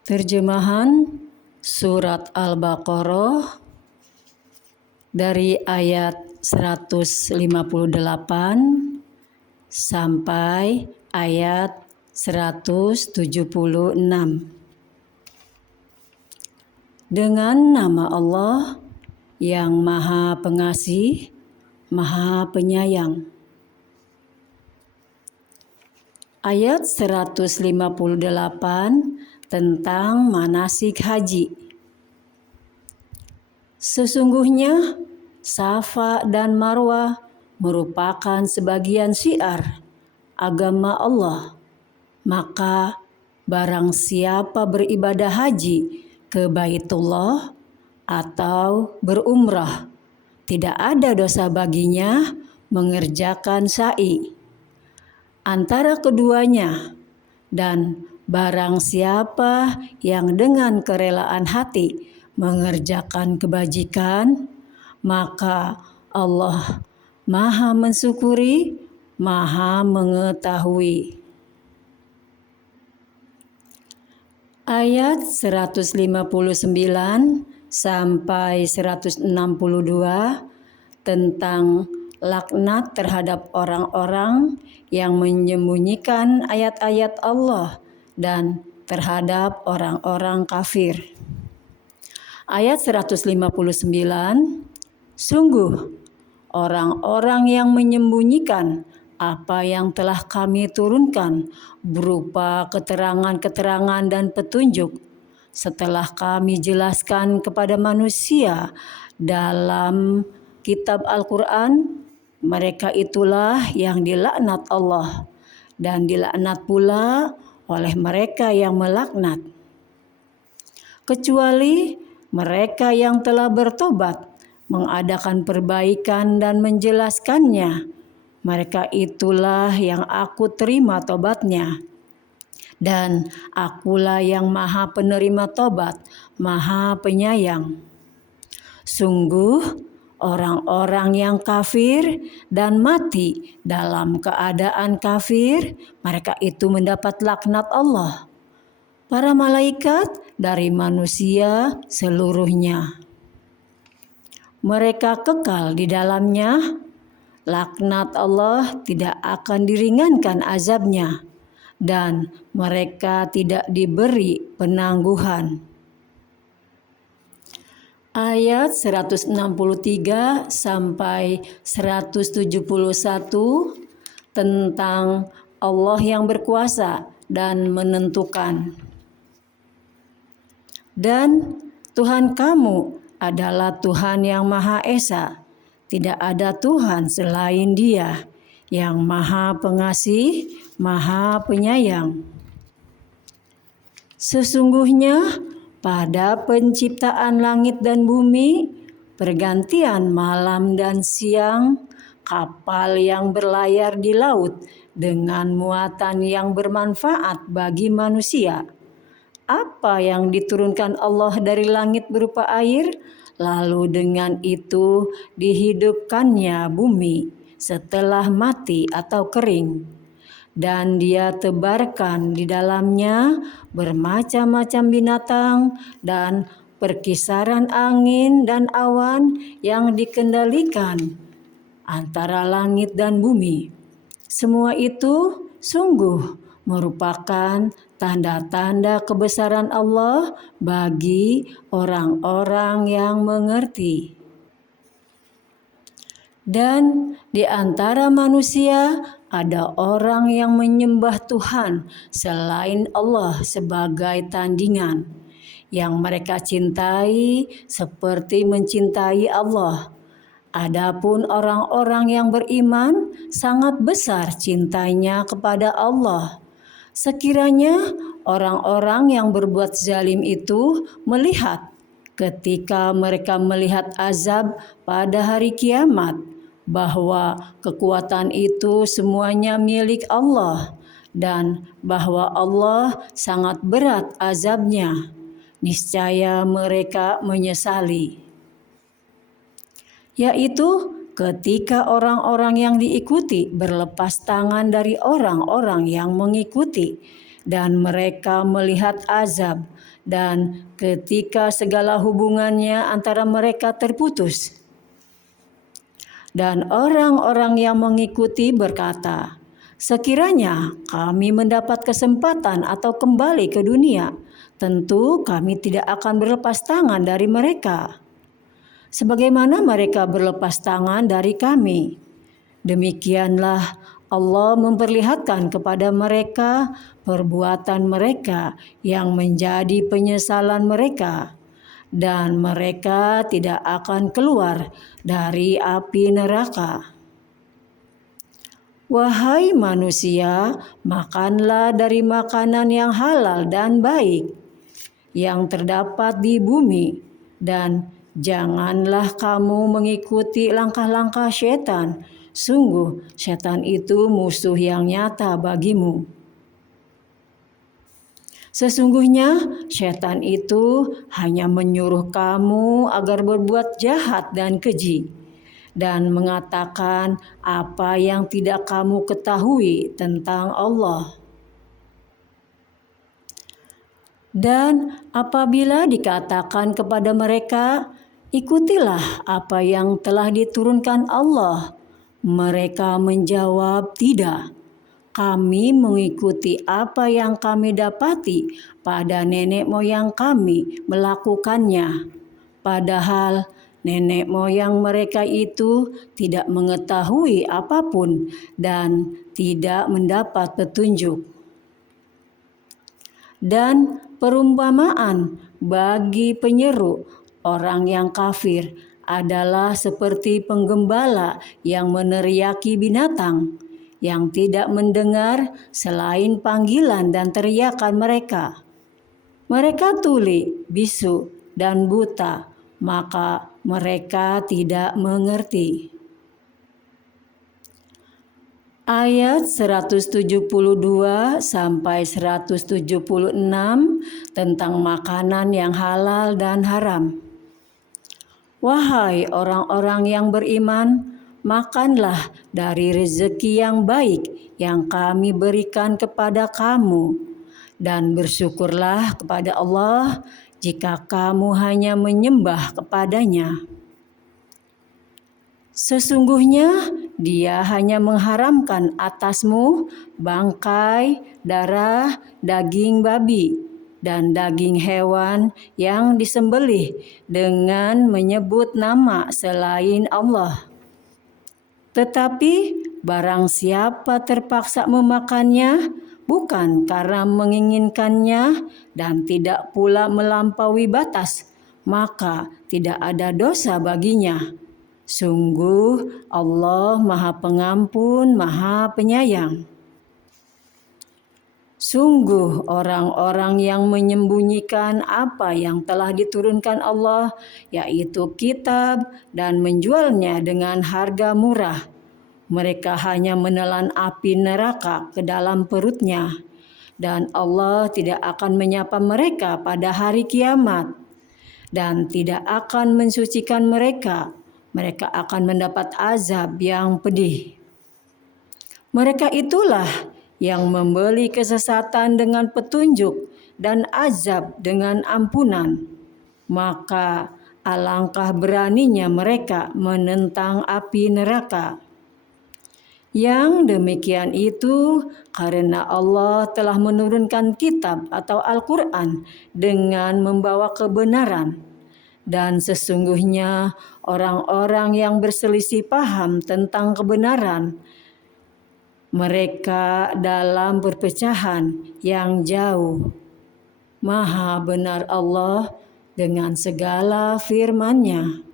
Terjemahan Surat Al-Baqarah dari ayat 158 sampai ayat 176. Dengan nama Allah yang Maha Pengasih, Maha Penyayang. Ayat 158 tentang manasik haji. Sesungguhnya Safa dan Marwah merupakan sebagian syiar agama Allah. Maka barang siapa beribadah haji ke Baitullah atau berumrah, tidak ada dosa baginya mengerjakan sa'i antara keduanya, dan barang siapa yang dengan kerelaan hati mengerjakan kebajikan, maka Allah Maha mensyukuri, Maha mengetahui. Ayat 159 sampai 162 tentang laknat terhadap orang-orang yang menyembunyikan ayat-ayat Allah dan terhadap orang-orang kafir. Ayat 159, sungguh orang-orang yang menyembunyikan apa yang telah kami turunkan berupa keterangan-keterangan dan petunjuk setelah kami jelaskan kepada manusia dalam kitab Al-Quran, mereka itulah yang dilaknat Allah dan dilaknat pula oleh mereka yang melaknat, kecuali mereka yang telah bertobat, mengadakan perbaikan dan menjelaskannya. Mereka itulah yang aku terima tobatnya, dan akulah yang Maha penerima tobat, Maha penyayang. Sungguh orang-orang yang kafir dan mati dalam keadaan kafir, mereka itu mendapat laknat Allah, para malaikat dari manusia seluruhnya. Mereka kekal di dalamnya. Laknat Allah tidak akan diringankan azabnya, dan mereka tidak diberi penangguhan. Ayat 163 sampai 171 tentang Allah yang berkuasa dan menentukan. Dan Tuhan kamu adalah Tuhan yang Maha Esa. Tidak ada Tuhan selain Dia yang Maha Pengasih, Maha Penyayang. Sesungguhnya pada penciptaan langit dan bumi, pergantian malam dan siang, kapal yang berlayar di laut dengan muatan yang bermanfaat bagi manusia, apa yang diturunkan Allah dari langit berupa air, lalu dengan itu dihidupkannya bumi setelah mati atau kering, dan Dia tebarkan di dalamnya bermacam-macam binatang dan perkisaran angin dan awan yang dikendalikan antara langit dan bumi. Semua itu sungguh merupakan tanda-tanda kebesaran Allah bagi orang-orang yang mengerti. Dan di antara manusia ada orang yang menyembah Tuhan selain Allah sebagai tandingan, yang mereka cintai seperti mencintai Allah. Adapun orang-orang yang beriman sangat besar cintanya kepada Allah. Sekiranya orang-orang yang berbuat zalim itu melihat ketika mereka melihat azab pada hari kiamat, bahwa kekuatan itu semuanya milik Allah dan bahwa Allah sangat berat azabnya, niscaya mereka menyesali. Yaitu ketika orang-orang yang diikuti berlepas tangan dari orang-orang yang mengikuti, dan mereka melihat azab, dan ketika segala hubungannya antara mereka terputus. Dan orang-orang yang mengikuti berkata, sekiranya kami mendapat kesempatan atau kembali ke dunia, tentu kami tidak akan berlepas tangan dari mereka, sebagaimana mereka berlepas tangan dari kami. Demikianlah Allah memperlihatkan kepada mereka perbuatan mereka yang menjadi penyesalan mereka, dan mereka tidak akan keluar dari api neraka. Wahai manusia, makanlah dari makanan yang halal dan baik yang terdapat di bumi, dan janganlah kamu mengikuti langkah-langkah setan. Sungguh, setan itu musuh yang nyata bagimu. Sesungguhnya, setan itu hanya menyuruh kamu agar berbuat jahat dan keji, dan mengatakan apa yang tidak kamu ketahui tentang Allah. Dan apabila dikatakan kepada mereka, ikutilah apa yang telah diturunkan Allah, mereka menjawab, tidak. Kami mengikuti apa yang kami dapati pada nenek moyang kami melakukannya. Padahal nenek moyang mereka itu tidak mengetahui apapun dan tidak mendapat petunjuk. Dan perumpamaan bagi penyeru orang yang kafir adalah seperti penggembala yang meneriaki binatang, yang tidak mendengar selain panggilan dan teriakan mereka. Mereka tuli, bisu, dan buta, maka mereka tidak mengerti. Ayat 172 sampai 176 tentang makanan yang halal dan haram. Wahai orang-orang yang beriman, makanlah dari rezeki yang baik yang kami berikan kepada kamu, dan bersyukurlah kepada Allah jika kamu hanya menyembah kepadanya. Sesungguhnya Dia hanya mengharamkan atasmu bangkai, darah, daging babi, dan daging hewan yang disembelih dengan menyebut nama selain Allah. Tetapi barang siapa terpaksa memakannya, bukan karena menginginkannya dan tidak pula melampaui batas, maka tidak ada dosa baginya. Sungguh Allah Maha Pengampun, Maha Penyayang. Sungguh orang-orang yang menyembunyikan apa yang telah diturunkan Allah, yaitu kitab, dan menjualnya dengan harga murah. Mereka hanya menelan api neraka ke dalam perutnya, dan Allah tidak akan menyapa mereka pada hari kiamat, dan tidak akan mensucikan mereka. Mereka akan mendapat azab yang pedih. Mereka itulah yang membeli kesesatan dengan petunjuk dan azab dengan ampunan. Maka alangkah beraninya mereka menentang api neraka. Yang demikian itu karena Allah telah menurunkan kitab atau Al-Quran dengan membawa kebenaran. Dan sesungguhnya orang-orang yang berselisih paham tentang kebenaran, mereka dalam perpecahan yang jauh. Maha benar Allah dengan segala firman-Nya.